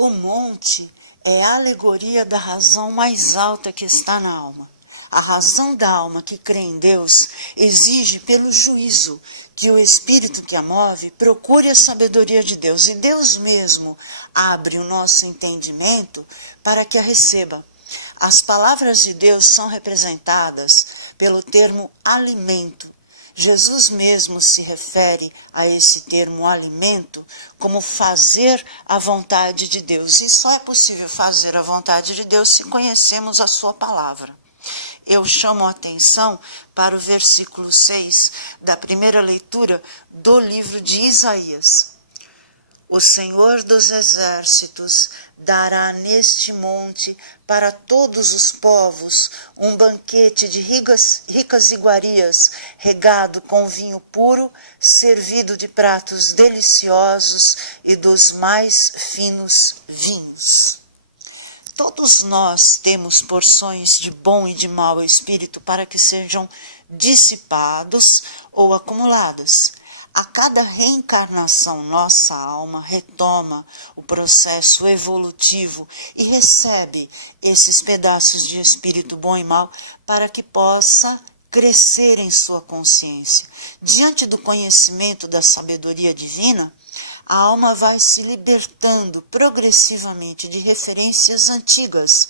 O monte é a alegoria da razão mais alta que está na alma. A razão da alma que crê em Deus exige pelo juízo que o Espírito que a move procure a sabedoria de Deus. E Deus mesmo abre o nosso entendimento para que a receba. As palavras de Deus são representadas pelo termo alimento. Jesus mesmo se refere a esse termo alimento como fazer a vontade de Deus. E só é possível fazer a vontade de Deus se conhecemos a sua palavra. Eu chamo a atenção para o versículo 6 da primeira leitura do livro de Isaías. O Senhor dos Exércitos dará neste monte para todos os povos um banquete de ricas iguarias, regado com vinho puro, servido de pratos deliciosos e dos mais finos vinhos. Todos nós temos porções de bom e de mau espírito para que sejam dissipados ou acumuladas. A cada reencarnação, nossa alma retoma o processo evolutivo e recebe esses pedaços de espírito bom e mau para que possa crescer em sua consciência. Diante do conhecimento da sabedoria divina, a alma vai se libertando progressivamente de referências antigas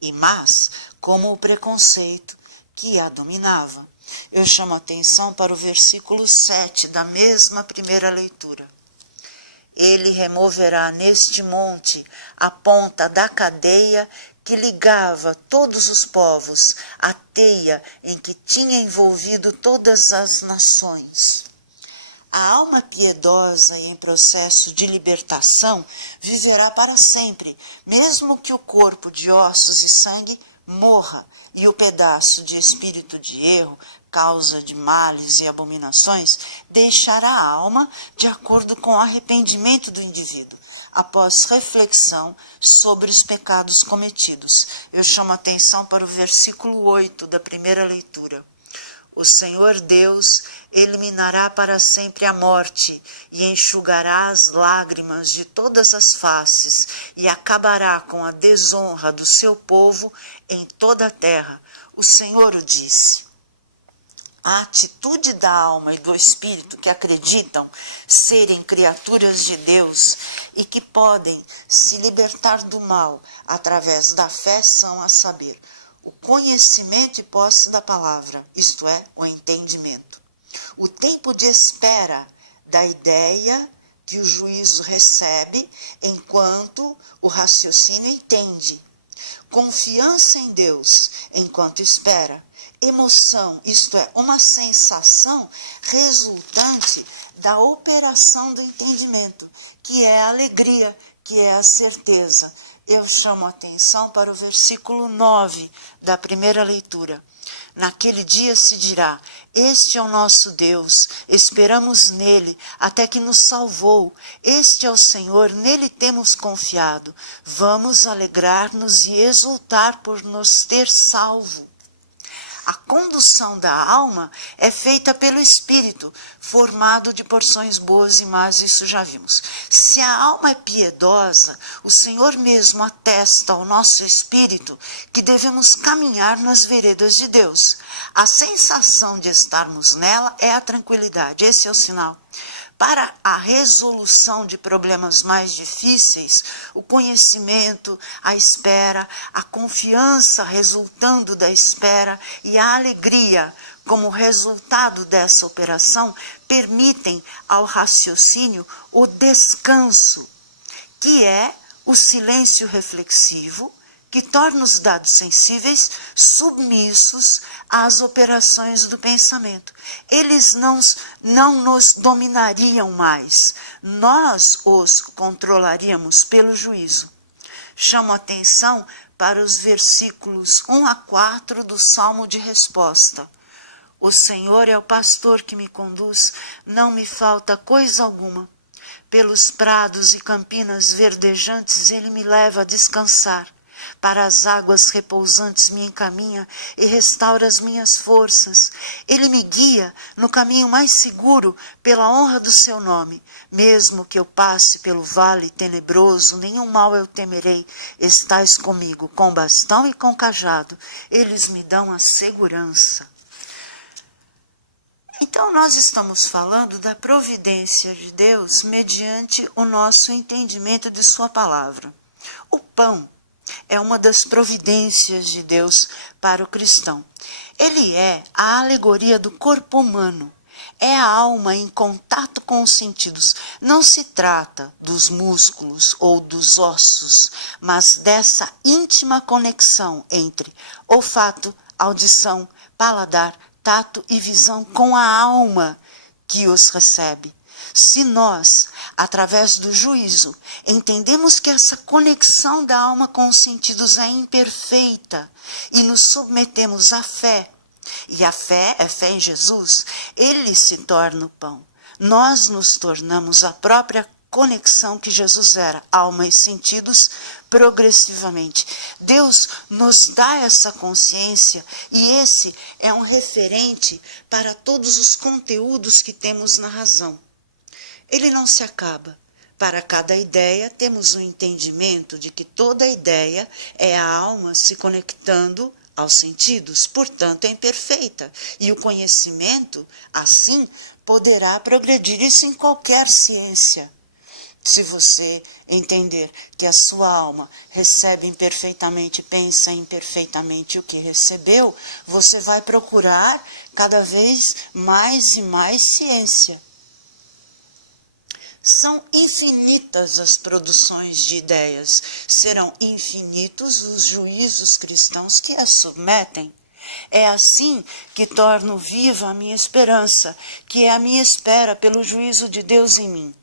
e más, como o preconceito que a dominava. Eu chamo a atenção para o versículo 7 da mesma primeira leitura. Ele removerá neste monte a ponta da cadeia que ligava todos os povos, a teia em que tinha envolvido todas as nações. A alma piedosa e em processo de libertação viverá para sempre, mesmo que o corpo de ossos e sangue morra e o pedaço de espírito de erro, causa de males e abominações, deixará a alma de acordo com o arrependimento do indivíduo, após reflexão sobre os pecados cometidos. Eu chamo a atenção para o versículo 8 da primeira leitura. O Senhor Deus eliminará para sempre a morte e enxugará as lágrimas de todas as faces e acabará com a desonra do seu povo em toda a terra. O Senhor o disse. A atitude da alma e do espírito que acreditam serem criaturas de Deus e que podem se libertar do mal através da fé são a saber, o conhecimento e posse da palavra, isto é, o entendimento. O tempo de espera da ideia que o juízo recebe enquanto o raciocínio entende. Confiança em Deus enquanto espera. Emoção, isto é, uma sensação resultante da operação do entendimento, que é a alegria, que é a certeza. Eu chamo a atenção para o versículo 9 da primeira leitura. Naquele dia se dirá, este é o nosso Deus, esperamos nele, até que nos salvou. Este é o Senhor, nele temos confiado. Vamos alegrar-nos e exultar por nos ter salvo. A condução da alma é feita pelo Espírito, formado de porções boas e más, isso já vimos. Se a alma é piedosa, o Senhor mesmo atesta ao nosso espírito que devemos caminhar nas veredas de Deus. A sensação de estarmos nela é a tranquilidade, esse é o sinal. Para a resolução de problemas mais difíceis, o conhecimento, a espera, a confiança resultando da espera e a alegria como resultado dessa operação permitem ao raciocínio o descanso, que é o silêncio reflexivo, que torna os dados sensíveis submissos às operações do pensamento. Eles não nos dominariam mais, nós os controlaríamos pelo juízo. Chamo a atenção para os versículos 1 a 4 do Salmo de Resposta. O Senhor é o pastor que me conduz, não me falta coisa alguma. Pelos prados e campinas verdejantes ele me leva a descansar. Para as águas repousantes me encaminha e restaura as minhas forças. Ele me guia no caminho mais seguro pela honra do seu nome. Mesmo que eu passe pelo vale tenebroso, nenhum mal eu temerei. Estais comigo com bastão e com cajado. Eles me dão a segurança. Então, nós estamos falando da providência de Deus mediante o nosso entendimento de sua palavra. O pão é uma das providências de Deus para o cristão. Ele é a alegoria do corpo humano. É a alma em contato com os sentidos. Não se trata dos músculos ou dos ossos, mas dessa íntima conexão entre olfato, audição, paladar, tato e visão com a alma que os recebe. Se nós, através do juízo, entendemos que essa conexão da alma com os sentidos é imperfeita e nos submetemos à fé, e a fé é fé em Jesus, ele se torna o pão. Nós nos tornamos a própria conexão que Jesus era, alma e sentidos, progressivamente. Deus nos dá essa consciência e esse é um referente para todos os conteúdos que temos na razão. Ele não se acaba. Para cada ideia, temos o entendimento de que toda ideia é a alma se conectando aos sentidos, portanto é imperfeita. E o conhecimento, assim, poderá progredir. Isso em qualquer ciência. Se você entender que a sua alma recebe imperfeitamente, pensa imperfeitamente o que recebeu, você vai procurar cada vez mais e mais ciência. São infinitas as produções de ideias, serão infinitos os juízos cristãos que as submetem. É assim que torno viva a minha esperança, que é a minha espera pelo juízo de Deus em mim.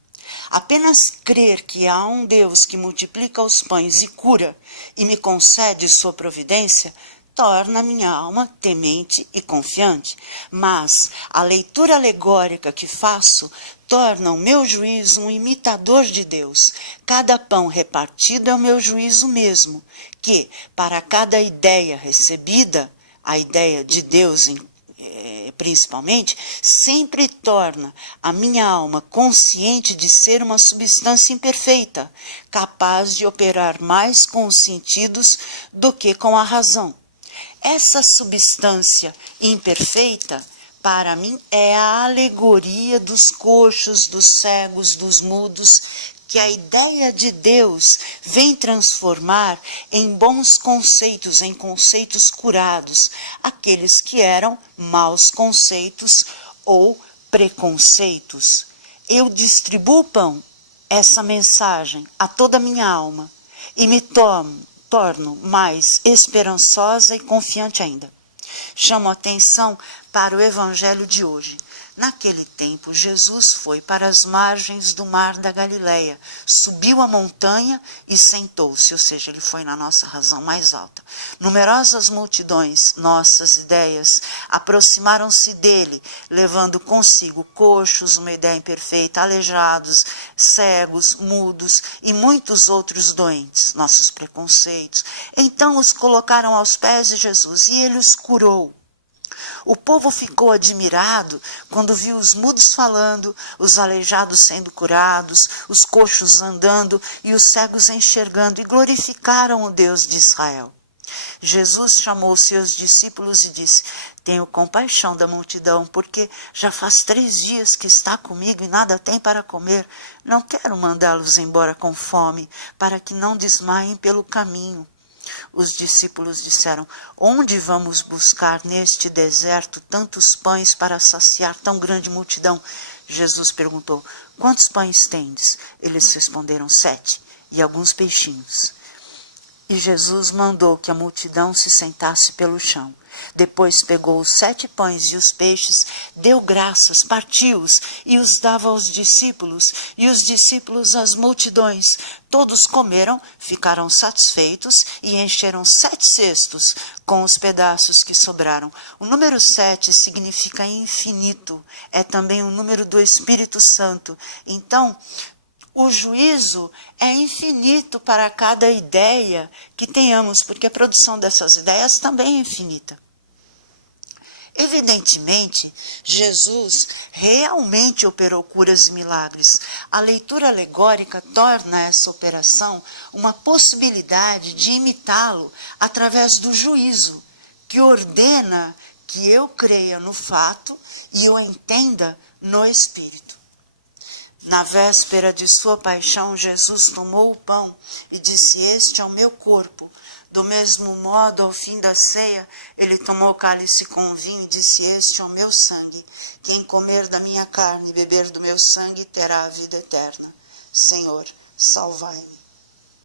Apenas crer que há um Deus que multiplica os pães e cura e me concede sua providência, torna minha alma temente e confiante. Mas a leitura alegórica que faço torna o meu juízo um imitador de Deus. Cada pão repartido é o meu juízo mesmo, que, para cada ideia recebida, a ideia de Deus principalmente, sempre torna a minha alma consciente de ser uma substância imperfeita, capaz de operar mais com os sentidos do que com a razão. Essa substância imperfeita, para mim, é a alegoria dos coxos, dos cegos, dos mudos, que a ideia de Deus vem transformar em bons conceitos, em conceitos curados, aqueles que eram maus conceitos ou preconceitos. Eu distribuo o pão, essa mensagem, a toda a minha alma e me torno mais esperançosa e confiante ainda. Chamo a atenção para o evangelho de hoje. Naquele tempo, Jesus foi para as margens do mar da Galileia, subiu a montanha e sentou-se, ou seja, ele foi na nossa razão mais alta. Numerosas multidões, nossas ideias, aproximaram-se dele, levando consigo coxos, uma ideia imperfeita, aleijados, cegos, mudos e muitos outros doentes, nossos preconceitos. Então os colocaram aos pés de Jesus e ele os curou. O povo ficou admirado quando viu os mudos falando, os aleijados sendo curados, os coxos andando e os cegos enxergando, e glorificaram o Deus de Israel. Jesus chamou seus discípulos e disse: tenho compaixão da multidão, porque já faz 3 dias que está comigo e nada tem para comer. Não quero mandá-los embora com fome, para que não desmaiem pelo caminho. Os discípulos disseram: onde vamos buscar neste deserto tantos pães para saciar tão grande multidão? Jesus perguntou: quantos pães tendes? Eles responderam: 7, e alguns peixinhos. E Jesus mandou que a multidão se sentasse pelo chão. Depois pegou os 7 pães e os peixes, deu graças, partiu-os e os dava aos discípulos, e os discípulos às multidões. Todos comeram, ficaram satisfeitos e encheram 7 cestos com os pedaços que sobraram. O número 7 significa infinito, é também o número do Espírito Santo. Então, o juízo é infinito para cada ideia que tenhamos, porque a produção dessas ideias também é infinita. Evidentemente, Jesus realmente operou curas e milagres. A leitura alegórica torna essa operação uma possibilidade de imitá-lo através do juízo, que ordena que eu creia no fato e o entenda no Espírito. Na véspera de sua paixão, Jesus tomou o pão e disse: "Este é o meu corpo." Do mesmo modo, ao fim da ceia, ele tomou o cálice com vinho e disse: "Este é o meu sangue. Quem comer da minha carne e beber do meu sangue terá a vida eterna. Senhor, salvai-me."